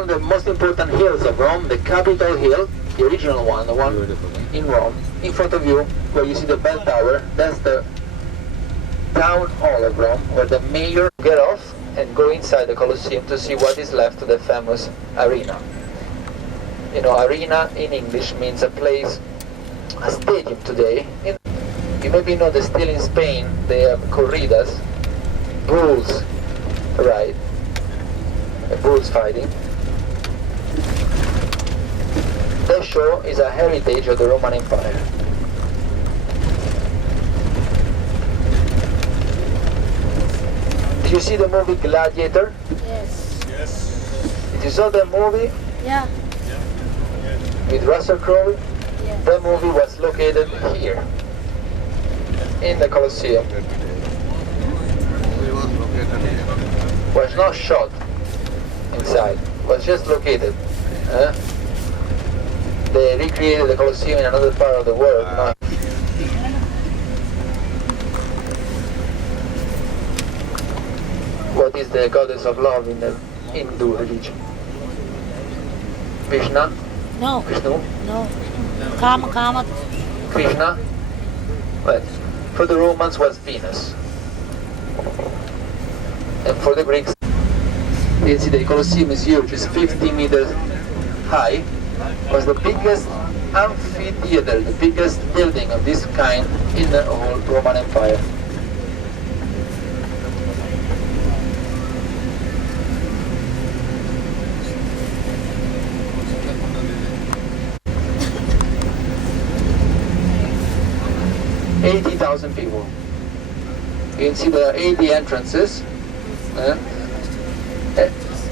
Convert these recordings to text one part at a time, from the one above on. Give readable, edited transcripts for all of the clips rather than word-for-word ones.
one of the most important hills of Rome, the Capitol Hill, the original one, the one in Rome. In front of you, where you see the bell tower, that's the town hall of Rome, where the mayor get off and go inside the Colosseum to see what is left of the famous arena. You know, arena in English means a place, a stadium today. You maybe know that still in Spain they have corridas, bulls, right? Bulls fighting. That show is a heritage of the Roman Empire. Did you see the movie Gladiator? Yes. Yes. Did you saw the movie? Yeah. With Russell Crowe? Yes. That movie was located here, in the Colosseum. Was not shot inside, was just located. They recreated the Colosseum in another part of the world. What is the goddess of love in the Hindu religion? Krishna? No. Vishnu? No. Kama. Krishna? Well, for the Romans was Venus. And for the Greeks, you see the Colosseum is huge, it's 50 meters high. It was the biggest amphitheater, the biggest building of this kind in the whole Roman Empire. $80,000 people. You can see there are 80 entrances.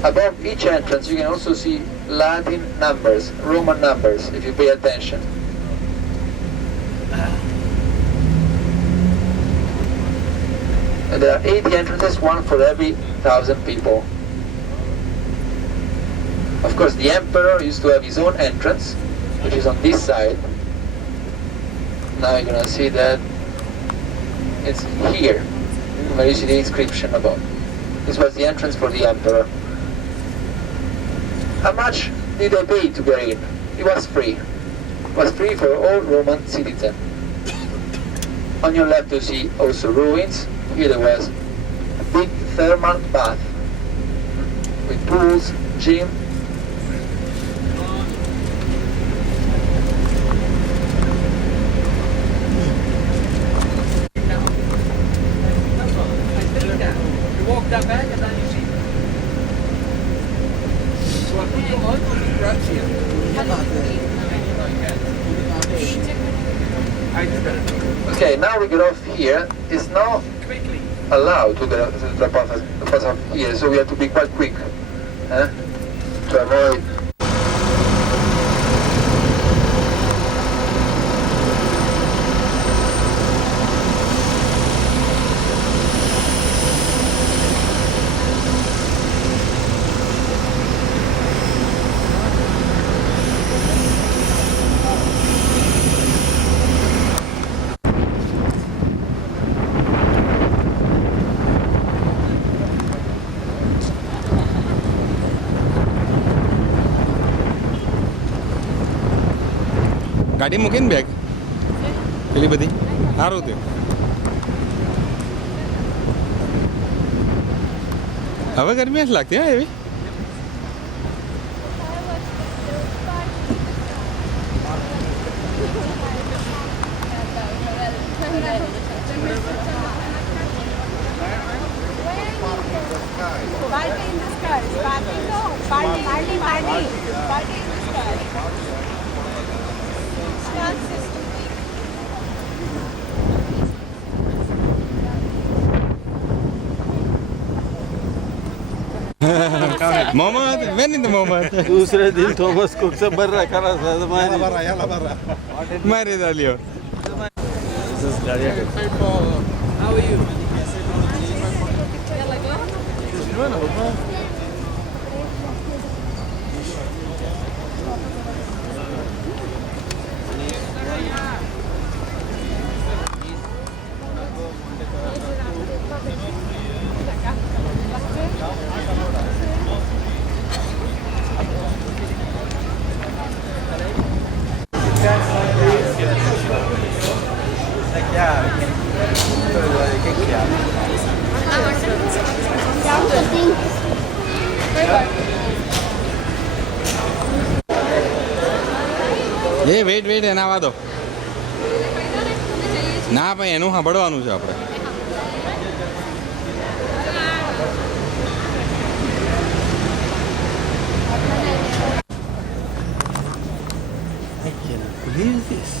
Above each entrance you can also see Latin numbers, Roman numbers, if you pay attention. And there are 80 entrances, one for every 1,000 people. Of course, the emperor used to have his own entrance, which is on this side. Now you're gonna see that it's here, where you see the inscription above. This was the entrance for the emperor. How much did they pay to get in? It was free. It was free for all Roman citizens. On your left you see also ruins. Here there was a big thermal bath with pools, gym. You walk that back and then you see. So I put your hand on the ground here. Okay, now we get off here. It's not allowed to get to the pass off here, so we have to be quite quick to avoid. ગાડી મૂકીને bag પેલી બધી સારું થયું હવે ગરમી જ લાગતી હા એવી Party in the sky. Party no. Party in the sky. Mohammad when in the moment दूसरे दिन थॉमस कुक से बर्रा करा था मारे डालियो How are you? A wait wait એના આવા દો ના ભાઈ એનું સાંભળવાનું છે આપણે I cannot believe this.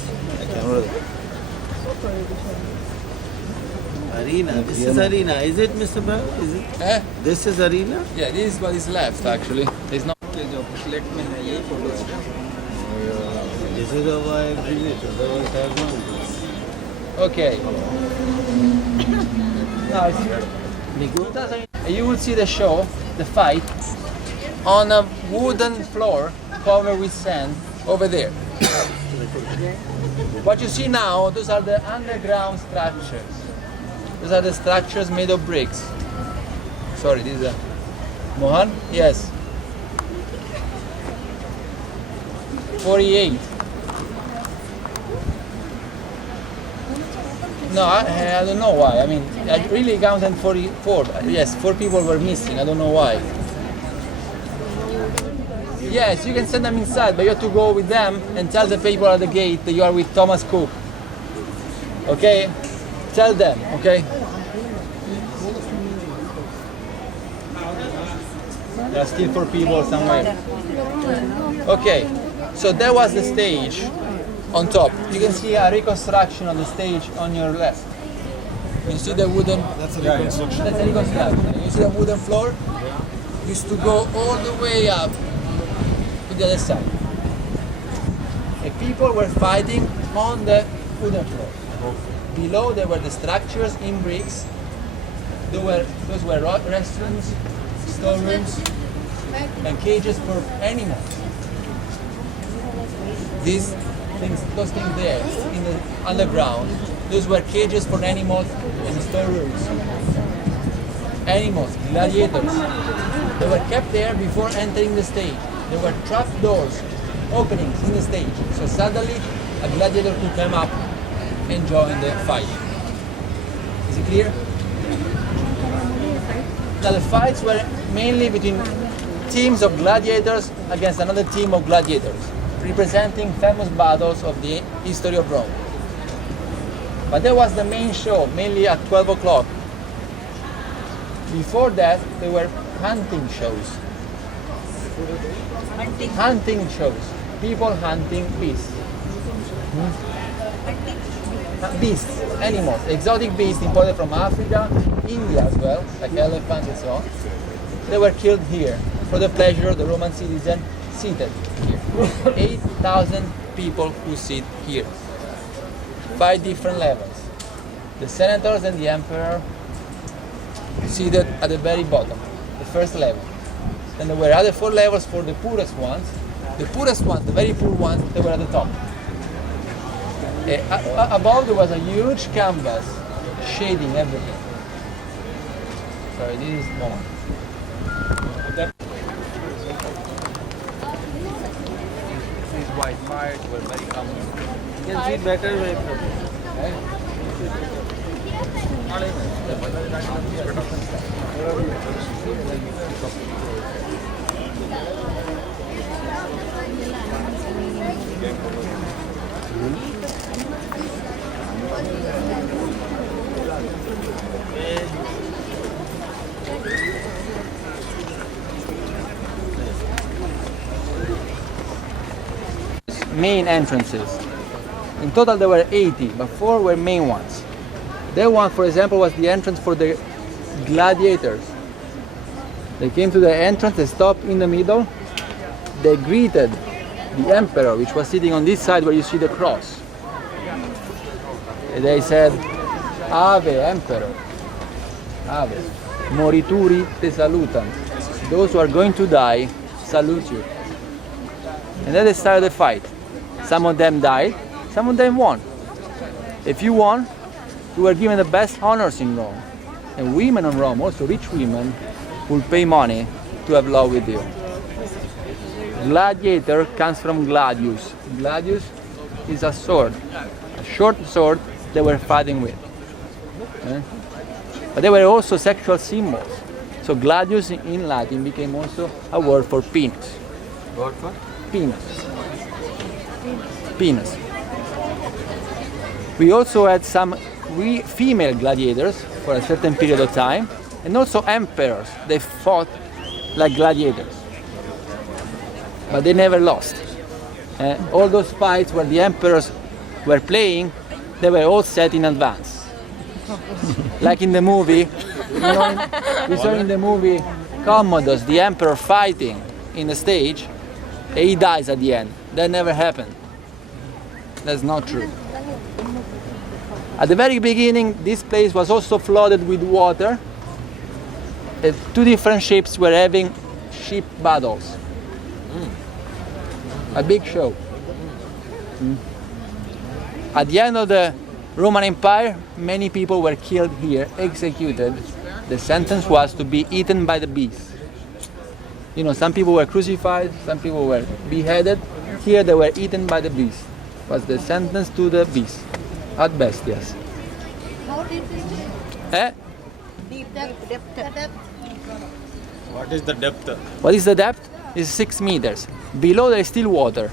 Arena. This is arena. Is it, Mr. Brown? Is it? Eh? This is arena? Yeah, this is what is left actually. There's not. This is how I visit. Otherwise, I have no. Okay. Now, you will see the show, the fight, on a wooden floor covered with sand over there. What you see now, those are the underground structures. Those are the structures made of bricks. Sorry, this is a Mohan? Yes. 48. No, I don't know why. I mean, I really counted 44. Yes, 4 people were missing. I don't know why. Yes, you can send them inside, but you have to go with them and tell the people at the gate that you are with Thomas Cook. Okay? Tell them, okay? There are still 4 people somewhere. Okay, so that was the stage on top. You can see a reconstruction of the stage on your left. You see the wooden... That's a reconstruction. That's a reconstruction. You see the wooden floor? Used to go all the way up to the other side. And people were fighting on the wooden floor. Below there were the structures in bricks. Those were restaurants, storerooms, and cages for animals. Those things there in the underground, those were cages for animals and storerooms. Animals, gladiators. They were kept there before entering the stage. There were trap doors, openings in the stage. So suddenly a gladiator could come up and join the fight. Is it clear? Now the fights were mainly between teams of gladiators against another team of gladiators, representing famous battles of the history of Rome. But that was the main show, mainly at 12 o'clock. Before that, there were hunting shows. Hunting shows. People hunting beasts. Beasts, animals, exotic beasts imported from Africa, India as well, like elephants and so on. They were killed here for the pleasure of the Roman citizen seated here. 8,000 people who sit here. 5 different levels. The senators and the emperor seated at the very bottom, the first level. Then there were other 4 levels for the poorest ones. The poorest ones, the very poor ones, they were at the top. Above there was a huge canvas shading everything. Sorry, this is more. These white fires were very common. You can see better way from Main entrances. In total there were 80, but 4 were main ones. That one, for example, was the entrance for the gladiators. They came to the entrance, they stopped in the middle, they greeted the emperor, which was sitting on this side where you see the cross. And they said, Ave, Emperor, Ave, morituri te salutant. Those who are going to die salute you. And then they started the fight. Some of them died, some of them won. If you won, you were given the best honors in Rome. And women in Rome, also rich women, will pay money to have love with you. Gladiator comes from gladius. Gladius is a sword, a short sword they were fighting with. But they were also sexual symbols. So gladius in Latin became also a word for penis. What for? Penis. Penis. We also had some female gladiators for a certain period of time, and also emperors. They fought like gladiators, but they never lost. All those fights where the emperors were playing, they were all set in advance. Like in the movie, we saw in the movie Commodus, the emperor fighting in the stage, and he dies at the end. That never happened. That's not true. At the very beginning, this place was also flooded with water. Two different ships were having ship battles. A big show. At the end of the Roman Empire, many people were killed here, executed. The sentence was to be eaten by the beasts. Some people were crucified, some people were beheaded. Here they were eaten by the beasts. Was the sentence to the beast, at best, yes. How deep is it? Eh? Depth. What is the depth? What is the depth? It's 6 meters. Below there is still water.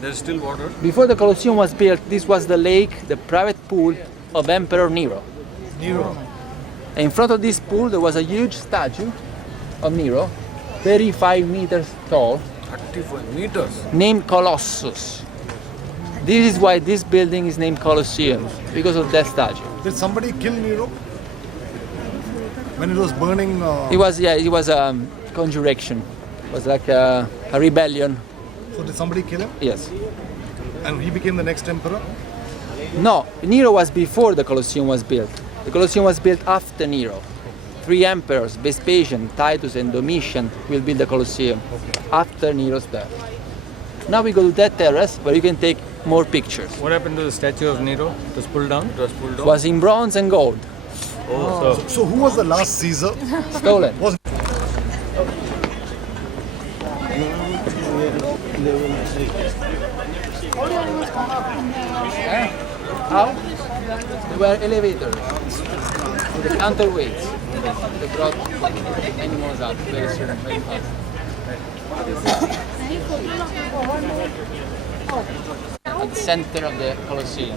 There's still water. Before the Colosseum was built, this was the lake, the private pool of Emperor Nero. Nero. And in front of this pool there was a huge statue of Nero, 35 meters tall, 35 meters. named Colossus. This is why this building is named Colosseum, because of that statue. Did somebody kill Nero? When it was burning? It was a conjuration. It was like a rebellion. So did somebody kill him? Yes. And he became the next emperor? No, Nero was before the Colosseum was built. The Colosseum was built after Nero. 3 emperors, Vespasian, Titus and Domitian, will build the Colosseum after Nero's death. Now we go to that terrace where you can take more pictures. What happened to the statue of Nero? It was pulled down? It was pulled It down. was in bronze and gold, Oh, So who was the last Caesar? stolen. Was How? There were elevators, the counterweights. They brought animals up very soon, very fast. At the center of the Colosseum.